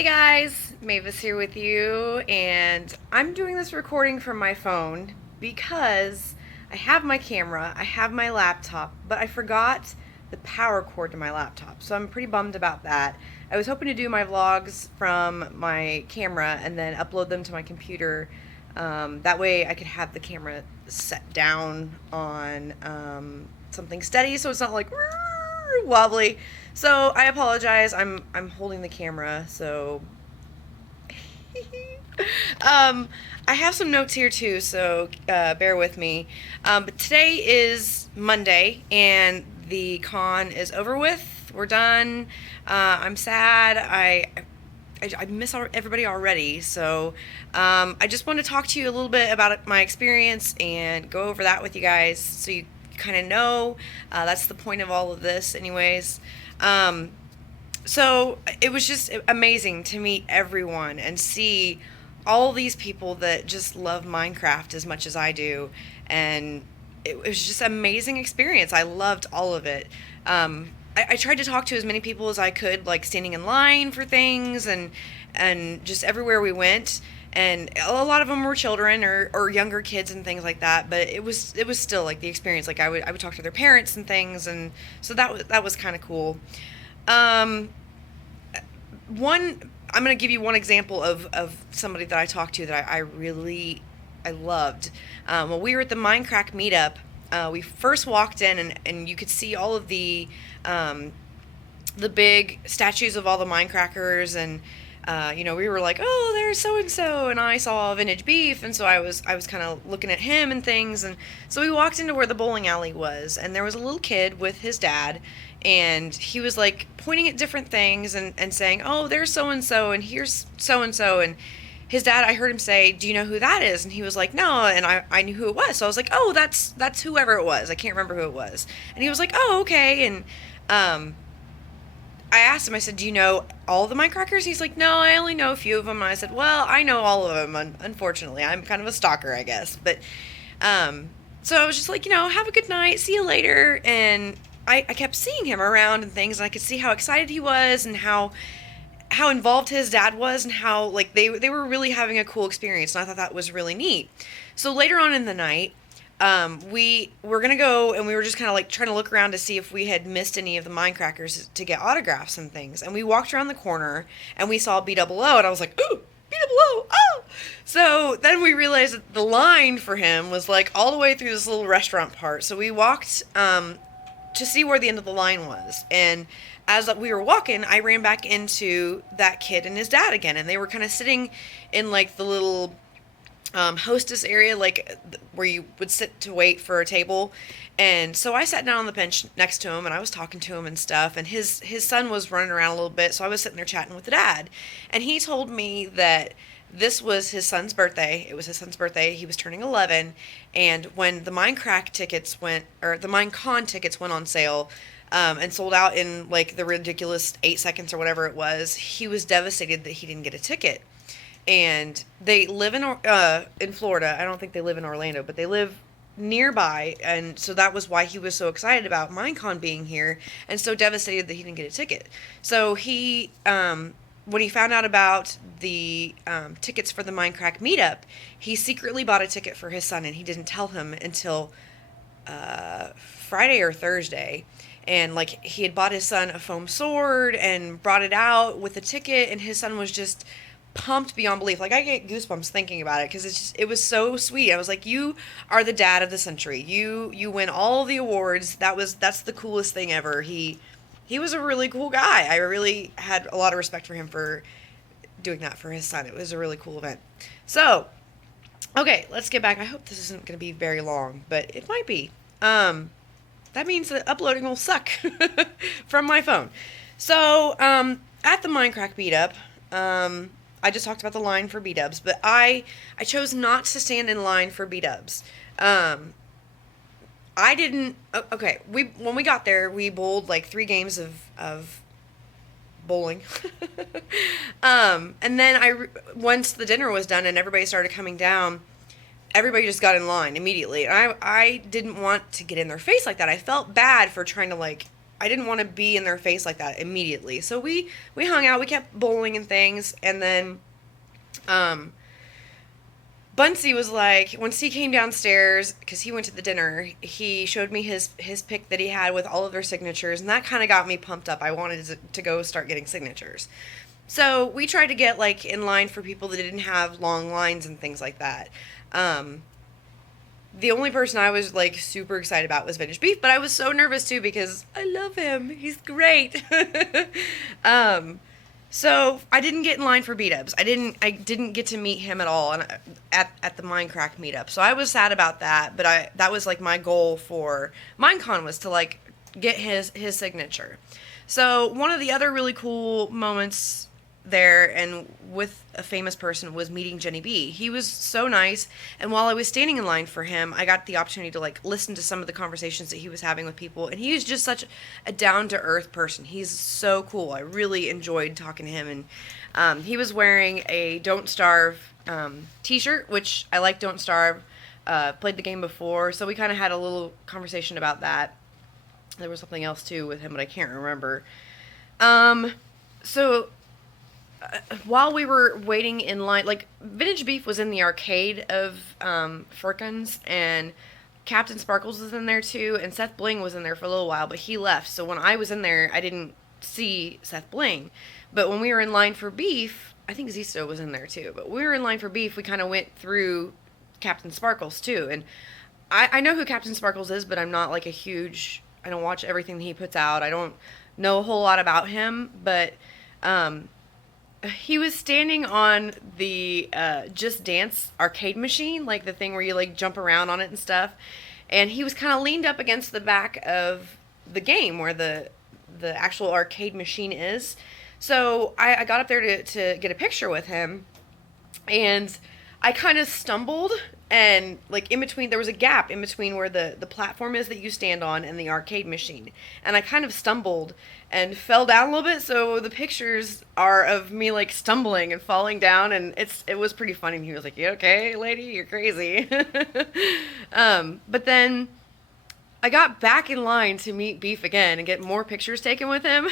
Hey guys, Mavis here with you, and I'm doing this recording from my phone because I have my camera, I have my laptop, but I forgot the power cord to my laptop, so I'm pretty bummed about that. I was hoping to do my vlogs from my camera and then upload them to my computer. That way I could have the camera set down on something steady so it's not like wobbly. So I apologize. I'm holding the camera, so I have some notes here too, so bear with me. But today is Monday, and the con is over with. We're done. I'm sad. I miss everybody already, so I just want to talk to you a little bit about my experience and go over that with you guys so you kind of know. That's the point of all of this anyways. So it was just amazing to meet everyone and see all these people that just love Minecraft as much as I do, and it was just an amazing experience. I loved all of it. I tried to talk to as many people as I could, like standing in line for things and just everywhere we went. And a lot of them were children or younger kids and things like that. But it was still like the experience. Like I would talk to their parents and things, and so that was kind of cool. I'm going to give you one example of somebody that I talked to that I loved. When we were at the Minecraft meetup, we first walked in and you could see all of the big statues of all the Minecrackers, and we were like, oh, there's so and so, and I saw Vintage Beef, and so I was kind of looking at him and things, and so we walked into where the bowling alley was, and there was a little kid with his dad, and he was like pointing at different things and saying, oh, there's so and so, and here's so and so, and his dad, I heard him say, do you know who that is? And he was like, no, and I knew who it was, so I was like, oh, that's whoever it was. I can't remember who it was, and he was like, oh, okay, and I asked him, I said, do you know all the Minecrackers? He's like, no, I only know a few of them. And I said, well, I know all of them, unfortunately. I'm kind of a stalker, I guess. But, so I was just like, have a good night, see you later. And I kept seeing him around and things, and I could see how excited he was and how involved his dad was, and how, like, they were really having a cool experience. And I thought that was really neat. So later on in the night, we were gonna go, and we were just kind of like trying to look around to see if we had missed any of the Minecrackers to get autographs and things. And we walked around the corner and we saw Bdubs, and I was like, ooh, Bdubs, oh! So then we realized that the line for him was like all the way through this little restaurant part. So we walked to see where the end of the line was, and as we were walking, I ran back into that kid and his dad again, and they were kind of sitting in like the little hostess area, like where you would sit to wait for a table. And so I sat down on the bench next to him, and I was talking to him and stuff, and his son was running around a little bit, so I was sitting there chatting with the dad, and he told me that this was his son's birthday. It was his son's birthday. He was turning 11, and when the Minecraft tickets went, or the Minecon tickets went on sale, and sold out in like the ridiculous 8 seconds or whatever it was, he was devastated that he didn't get a ticket. And they live in Florida. I don't think they live in Orlando, but they live nearby, and so that was why he was so excited about Minecon being here and so devastated that he didn't get a ticket. So he, when he found out about the tickets for the Minecraft meetup, he secretly bought a ticket for his son, and he didn't tell him until Friday or Thursday. And like he had bought his son a foam sword and brought it out with the ticket, and his son was just pumped beyond belief. Like I get goosebumps thinking about it, because it was so sweet. I was like, you are the dad of the century. You win all the awards. That's the coolest thing ever. He was a really cool guy. I really had a lot of respect for him for doing that for his son. It was a really cool event. So, okay, let's get back. I hope this isn't going to be very long, but it might be. That means that uploading will suck from my phone. So, at the Minecraft meetup, I just talked about the line for Bdubs, but I chose not to stand in line for Bdubs. I didn't. Okay, when we got there, we bowled like 3 games of bowling, and then once the dinner was done and everybody started coming down, everybody just got in line immediately. And I didn't want to get in their face like that. I felt bad for trying to like I didn't want to be in their face like that immediately. So we hung out, we kept bowling and things, and then Bunsey was like, once he came downstairs, because he went to the dinner, he showed me his pic that he had with all of their signatures, and that kind of got me pumped up. I wanted to go start getting signatures. So we tried to get, like, in line for people that didn't have long lines and things like that. The only person I was, like, super excited about was Vintage Beef, but I was so nervous, too, because I love him. He's great. So I didn't get in line for Bdubs. I didn't get to meet him at all at the Minecraft meetup. So I was sad about that, but that was like my goal for Minecon, was to like get his signature. So one of the other really cool moments there and with a famous person was meeting Jenny B. He was so nice, and while I was standing in line for him, I got the opportunity to like listen to some of the conversations that he was having with people, and he was just such a down-to-earth person. He's so cool. I really enjoyed talking to him, and he was wearing a Don't Starve t-shirt, which I like Don't Starve. Played the game before, so we kind of had a little conversation about that. There was something else too with him, but I can't remember. So while we were waiting in line, like, Vintage Beef was in the arcade of Firkins, and Captain Sparkles was in there too, and Seth Bling was in there for a little while, but he left. So when I was in there, I didn't see Seth Bling. But when we were in line for Beef, I think Zisto was in there too, but we were in line for Beef, we kind of went through Captain Sparkles too, and I know who Captain Sparkles is, but I'm not like I don't watch everything that he puts out. I don't know a whole lot about him, but he was standing on the Just Dance arcade machine, like the thing where you like jump around on it and stuff. And he was kind of leaned up against the back of the game where the actual arcade machine is. So I got up there to get a picture with him, and I kind of stumbled, and like in between, there was a gap in between where the platform is that you stand on and the arcade machine. And I kind of stumbled and fell down a little bit, so the pictures are of me like stumbling and falling down, and it was pretty funny. And he was like, "You okay, lady? You're crazy." But then I got back in line to meet Beef again and get more pictures taken with him.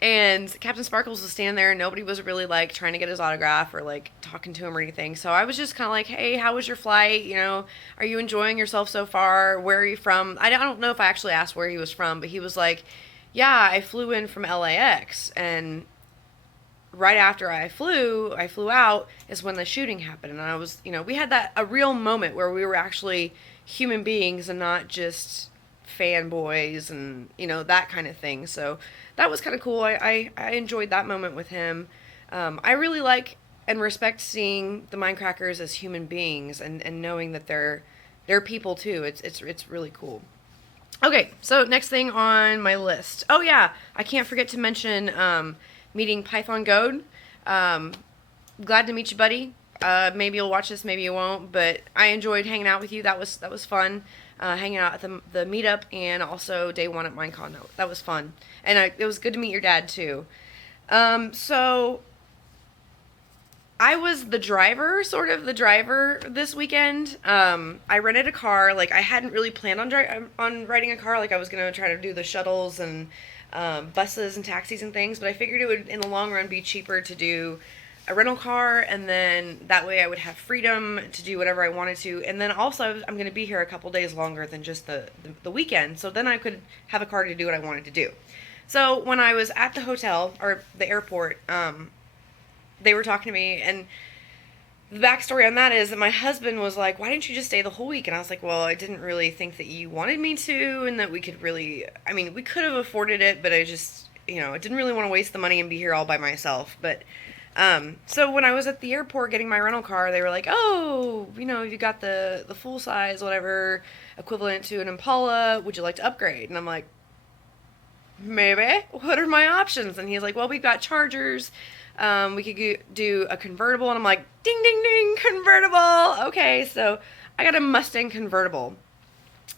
And Captain Sparkles was standing there, and nobody was really like trying to get his autograph or like talking to him or anything. So I was just kind of like, "Hey, how was your flight? You know, are you enjoying yourself so far? Where are you from?" I don't know if I actually asked where he was from, but he was like, "Yeah, I flew in from LAX, and right after I flew out is when the shooting happened." And I was, we had a real moment where we were actually human beings and not just fanboys and, that kind of thing. So that was kind of cool. I enjoyed that moment with him. I really like and respect seeing the Minecrackers as human beings and knowing that they're people too. It's really cool. Okay, so next thing on my list. Oh yeah, I can't forget to mention meeting Python Goat. Glad to meet you, buddy. Maybe you'll watch this, maybe you won't, but I enjoyed hanging out with you. That was fun. Hanging out at the meetup, and also day one at Minecon. That was fun. And it was good to meet your dad too. So I was the driver this weekend. I rented a car. Like, I hadn't really planned on riding a car. Like, I was gonna try to do the shuttles and buses and taxis and things, but I figured it would, in the long run, be cheaper to do a rental car, and then that way I would have freedom to do whatever I wanted to. And then also I'm going to be here a couple days longer than just the weekend, so then I could have a car to do what I wanted to do. So when I was at the hotel or the airport, they were talking to me, and the backstory on that is that my husband was like, "Why didn't you just stay the whole week?" And I was like, "Well, I didn't really think that you wanted me to, and that we could really, we could have afforded it, but I just, I didn't really want to waste the money and be here all by myself." But so when I was at the airport getting my rental car, they were like, "Oh, you got the full size, whatever, equivalent to an Impala. Would you like to upgrade?" And I'm like, "Maybe. What are my options?" And he's like, "Well, we've got Chargers. We could do a convertible." And I'm like, "Ding, ding, ding, convertible." Okay, so I got a Mustang Convertible,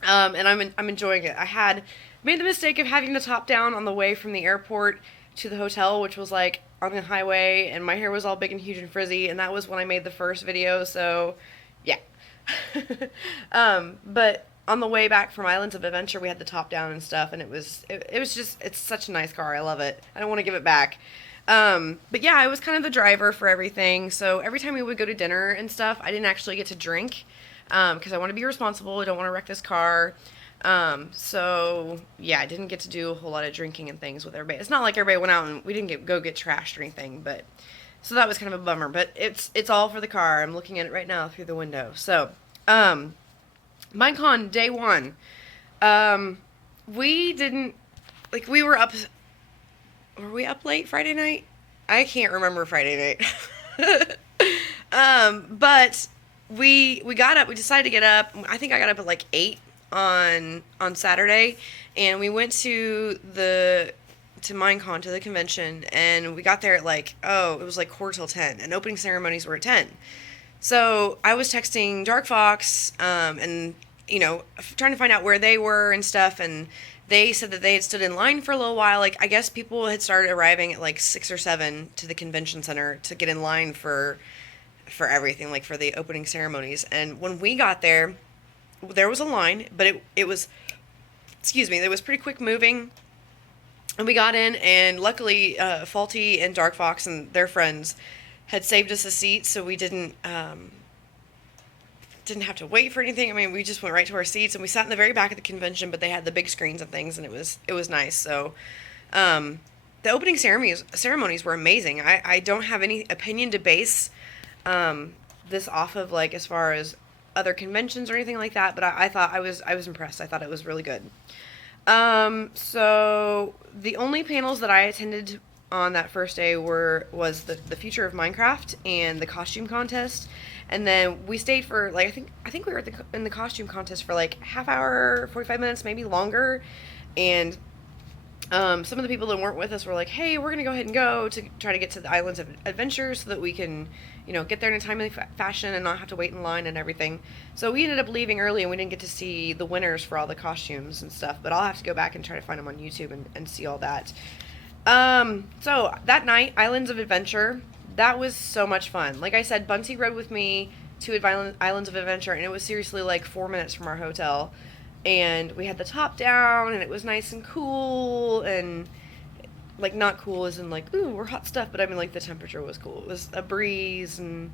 and I'm enjoying it. I had made the mistake of having the top down on the way from the airport to the hotel, which was like on the highway, and my hair was all big and huge and frizzy, and that was when I made the first video, so yeah. But on the way back from Islands of Adventure, we had the top down and stuff, and it was just, it's such a nice car. I love it. I don't want to give it back. But yeah, I was kind of the driver for everything. So every time we would go to dinner and stuff, I didn't actually get to drink because I want to be responsible. I don't want to wreck this car. So yeah, I didn't get to do a whole lot of drinking and things with everybody. It's not like everybody went out and we didn't go get trashed or anything, but so that was kind of a bummer. But it's all for the car. I'm looking at it right now through the window. So Minecon day one. We didn't we were up. Were we up late Friday night? I can't remember Friday night. But we got up. We decided to get up. I think I got up at like 8 on Saturday, and we went to Minecon, to the convention, and we got there at like, it was like 9:45, and opening ceremonies were at 10. So I was texting Dark Fox, and trying to find out where they were and stuff, and they said that they had stood in line for a little while. Like, I guess people had started arriving at like 6 or 7 to the convention center to get in line for everything, like for the opening ceremonies. And when we got there was a line, but it was, it was pretty quick moving. And we got in, and luckily, Faulty and Dark Fox and their friends had saved us a seat, so we didn't have to wait for anything. I mean, we just went right to our seats, and we sat in the very back of the convention, but they had the big screens and things, and it was nice. So, the opening ceremonies were amazing. I don't have any opinion to base this off of, like, as far as other conventions or anything like that, but I thought I was impressed. I thought it was really good. So the only panels that I attended on that first day was the future of Minecraft and the costume contest. And then we stayed for like, I think we were in the costume contest for like half hour, 45 minutes, maybe longer. And some of the people that weren't with us were like, hey, we're going to go ahead and go to try to get to the Islands of Adventure so that we can, get there in a timely fashion and not have to wait in line and everything. So we ended up leaving early, and we didn't get to see the winners for all the costumes and stuff, but I'll have to go back and try to find them on YouTube and see all that. So that night, Islands of Adventure, that was so much fun. Like I said, Bunsey rode with me to Islands of Adventure, and it was seriously like 4 minutes from our hotel. And we had the top down, and it was nice and cool, and like not cool as in like, ooh, we're hot stuff, but I mean like the temperature was cool. It was a breeze and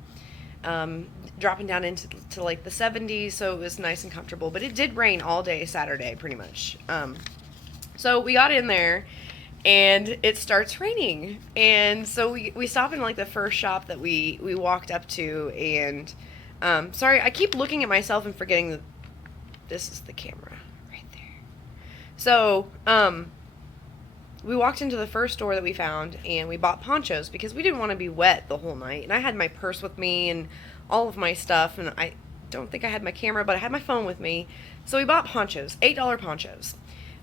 dropping down into like the 70s, so it was nice and comfortable. But it did rain all day Saturday, pretty much. So we got in there, and it starts raining, and so we stop in like the first shop that we walked up to, and sorry, I keep looking at myself and forgetting that this is the camera right there. So, we walked into the first store that we found, and we bought ponchos because we didn't want to be wet the whole night. And I had my purse with me and all of my stuff, and I don't think I had my camera, but I had my phone with me. So we bought ponchos, $8 ponchos.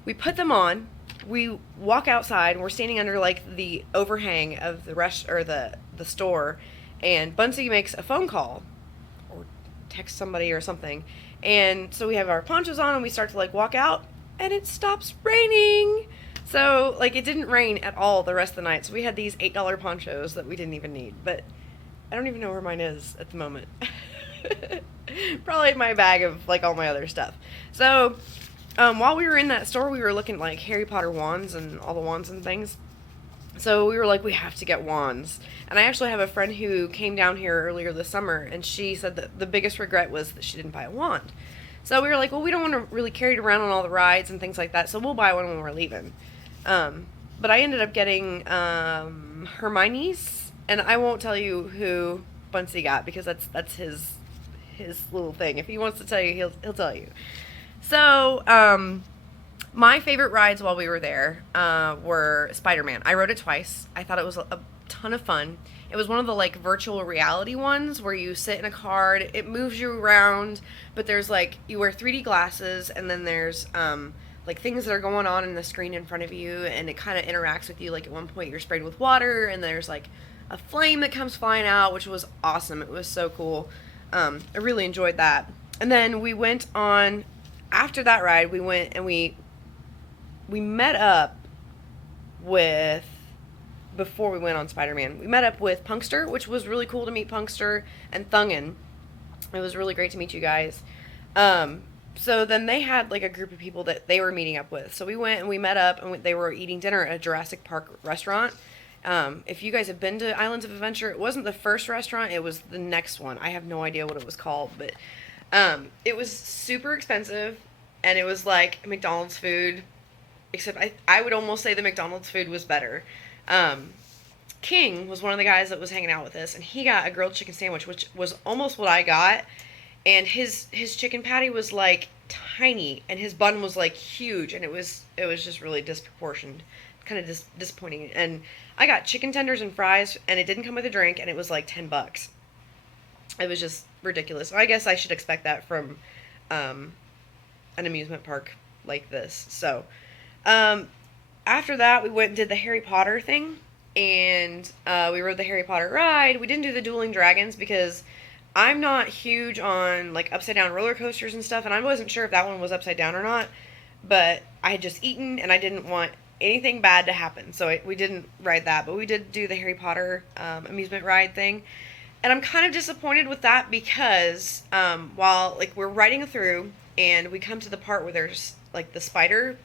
We put them on. We walk outside, and we're standing under like the overhang of the store, and Bunsey makes a phone call or text somebody or something. And so we have our ponchos on, and we start to like walk out, and it stops raining. So like it didn't rain at all the rest of the night. So we had these $8 ponchos that we didn't even need. But I don't even know where mine is at the moment. Probably in my bag of like all my other stuff. So while we were in that store, we were looking at like Harry Potter wands and all the wands and things. So we were like, we have to get wands. And I actually have a friend who came down here earlier this summer, and she said that the biggest regret was that she didn't buy a wand. So we were like, well, we don't want to really carry it around on all the rides and things like that, so we'll buy one when we're leaving. But I ended up getting Hermione's, and I won't tell you who Bunsey got because that's his little thing. If he wants to tell you, he'll tell you. So, my favorite rides while we were there were SpiderMan. I rode it twice. I thought it was a ton of fun. It was one of the like virtual reality ones where you sit in a car, it moves you around, but there's like, you wear 3D glasses, and then there's like things that are going on in the screen in front of you, and it kind of interacts with you. Like at one point you're sprayed with water, and there's like a flame that comes flying out, which was awesome. It was so cool. I really enjoyed that. And then we went on, after that ride, we went and we met up with, before we went on SpiderMan, we met up with Punkster, which was really cool to meet Punkster, and Thungen. It was really great to meet you guys. So then they had like a group of people that they were meeting up with. So we went and we met up and they were eating dinner at a Jurassic Park restaurant. If you guys have been to Islands of Adventure, it wasn't the first restaurant, it was the next one. I have no idea what it was called, but it was super expensive and it was like McDonald's food, except I would almost say the McDonald's food was better. King was one of the guys that was hanging out with us, and he got a grilled chicken sandwich, which was almost what I got. And his chicken patty was like tiny, and his bun was like huge, and it was just really disproportioned, kind of disappointing. And I got chicken tenders and fries, and it didn't come with a drink, and it was like $10. It was just ridiculous. I guess I should expect that from an amusement park like this. So after that, we went and did the Harry Potter thing, and we rode the Harry Potter ride. We didn't do the Dueling Dragons because I'm not huge on like upside down roller coasters and stuff, and I wasn't sure if that one was upside down or not, but I had just eaten and I didn't want anything bad to happen, so we didn't ride that. But we did do the Harry Potter amusement ride thing, and I'm kind of disappointed with that because while like we're riding through and we come to the part where there's like the spider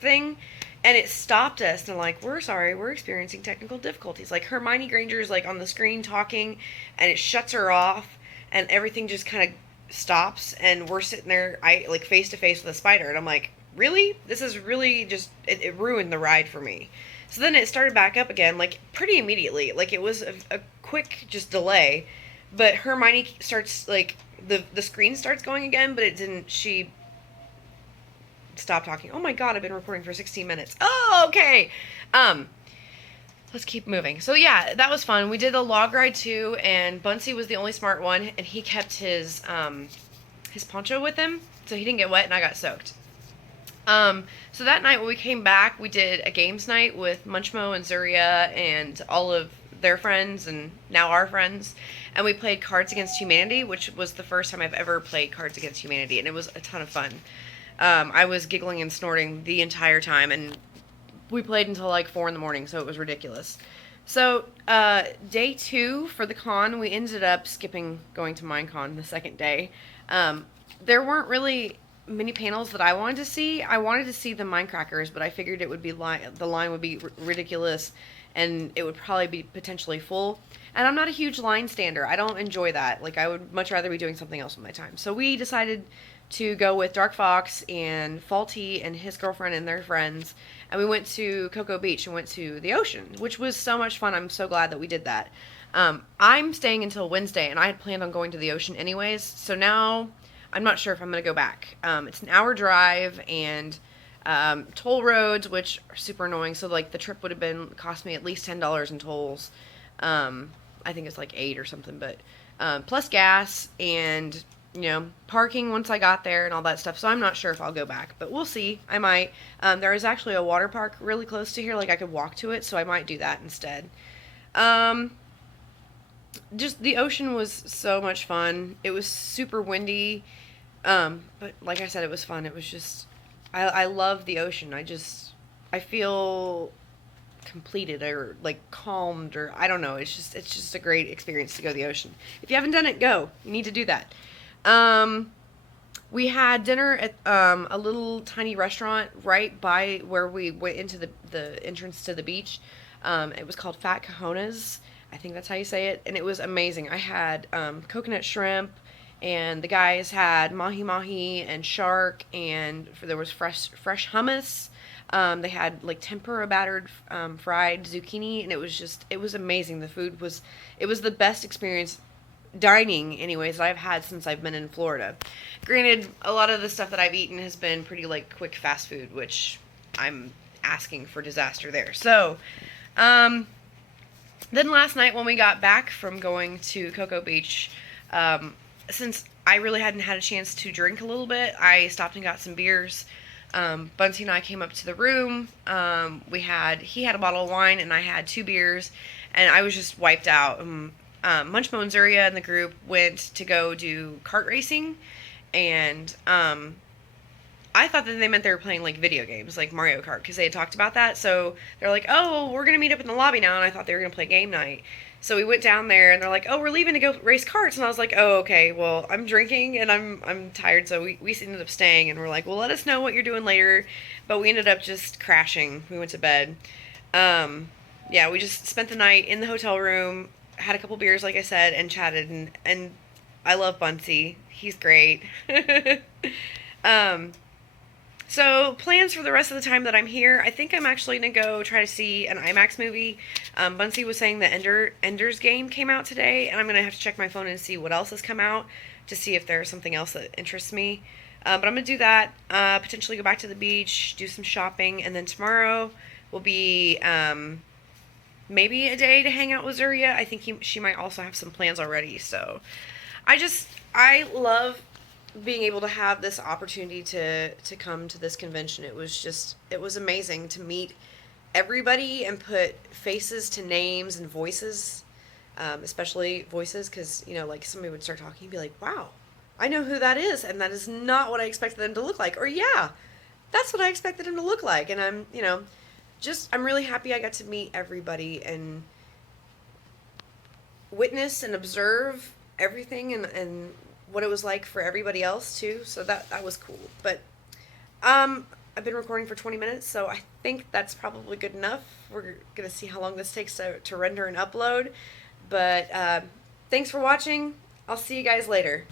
thing, and it stopped us, and like, we're sorry, we're experiencing technical difficulties. Like, Hermione Granger's like on the screen talking, and it shuts her off, and everything just kind of stops, and we're sitting there, like face to face with a spider, and I'm like, really? This is really just, it ruined the ride for me. So then it started back up again, like pretty immediately. Like, it was a quick just delay, but Hermione starts like the screen starts going again, but it didn't. She stop talking. Oh my god, I've been recording for 16 minutes. Oh, okay. Let's keep moving. So yeah, that was fun. We did a log ride too, and Bunsey was the only smart one, and he kept his poncho with him, so he didn't get wet and I got soaked. So that night when we came back, we did a games night with Munchmo and Zuria and all of their friends and now our friends, and we played Cards Against Humanity, which was the first time I've ever played Cards Against Humanity, and it was a ton of fun. I was giggling and snorting the entire time, and we played until like 4 in the morning, so it was ridiculous. So, day 2 for the con, we ended up skipping going to Minecon the second day. There weren't really many panels that I wanted to see. I wanted to see the Minecrackers, but I figured it would be the line would be ridiculous, and it would probably be potentially full. And I'm not a huge line stander. I don't enjoy that. Like, I would much rather be doing something else with my time. So we decided to go with Dark Fox and Faulty and his girlfriend and their friends, and we went to Cocoa Beach and went to the ocean, which was so much fun. I'm so glad that we did that. I'm staying until Wednesday, and I had planned on going to the ocean anyways, so now I'm not sure if I'm going to go back. It's an hour drive, and toll roads, which are super annoying, so like the trip would have cost me at least $10 in tolls. I think it's like 8 or something, but plus gas and parking once I got there and all that stuff. So I'm not sure if I'll go back, but we'll see. I might. There is actually a water park really close to here. Like, I could walk to it, so I might do that instead. Just the ocean was so much fun. It was super windy. But like I said, it was fun. It was just, I love the ocean. I feel completed or like calmed, or I don't know. It's just a great experience to go to the ocean. If you haven't done it, go. You need to do that. We had dinner at a little tiny restaurant right by where we went into the entrance to the beach. It was called Fat Cajonas. I think that's how you say it. And it was amazing. I had coconut shrimp, and the guys had mahi-mahi and shark, and there was fresh hummus. They had like tempura battered fried zucchini, and it was amazing. It was the best experience dining anyways that I've had since I've been in Florida. Granted, a lot of the stuff that I've eaten has been pretty like quick fast food, which I'm asking for disaster there. So then last night when we got back from going to Cocoa Beach, since I really hadn't had a chance to drink a little bit, I stopped and got some beers. Bunty and I came up to the room. He had a bottle of wine and I had 2 beers, and I was just wiped out. Munchmo and Zuria and the group went to go do kart racing, and I thought that they meant they were playing like video games, like Mario Kart, because they had talked about that. So they're like, "Oh, we're gonna meet up in the lobby now," and I thought they were gonna play game night. So we went down there, and they're like, "Oh, we're leaving to go race karts," and I was like, "Oh, okay. Well, I'm drinking and I'm tired, so we ended up staying." And we're like, "Well, let us know what you're doing later," but we ended up just crashing. We went to bed. Um, yeah, we just spent the night in the hotel room, had a couple beers, like I said, and chatted. And I love Bunsey. He's great. um, so plans for the rest of the time that I'm here, I think I'm actually gonna go try to see an IMAX movie. Bunsey was saying that Ender's Game came out today, and I'm gonna have to check my phone and see what else has come out to see if there's something else that interests me. But I'm gonna do that. Potentially go back to the beach, do some shopping, and then tomorrow will be maybe a day to hang out with Zuria. I think she might also have some plans already. So I love being able to have this opportunity to come to this convention. It was amazing to meet everybody and put faces to names and voices, especially voices, because like somebody would start talking and be like, "Wow, I know who that is," and that is not what I expected them to look like, or "Yeah, that's what I expected him to look like." And I'm really happy I got to meet everybody and witness and observe everything and what it was like for everybody else too. So that was cool. But I've been recording for 20 minutes, so I think that's probably good enough. We're gonna see how long this takes to render and upload. But thanks for watching. I'll see you guys later.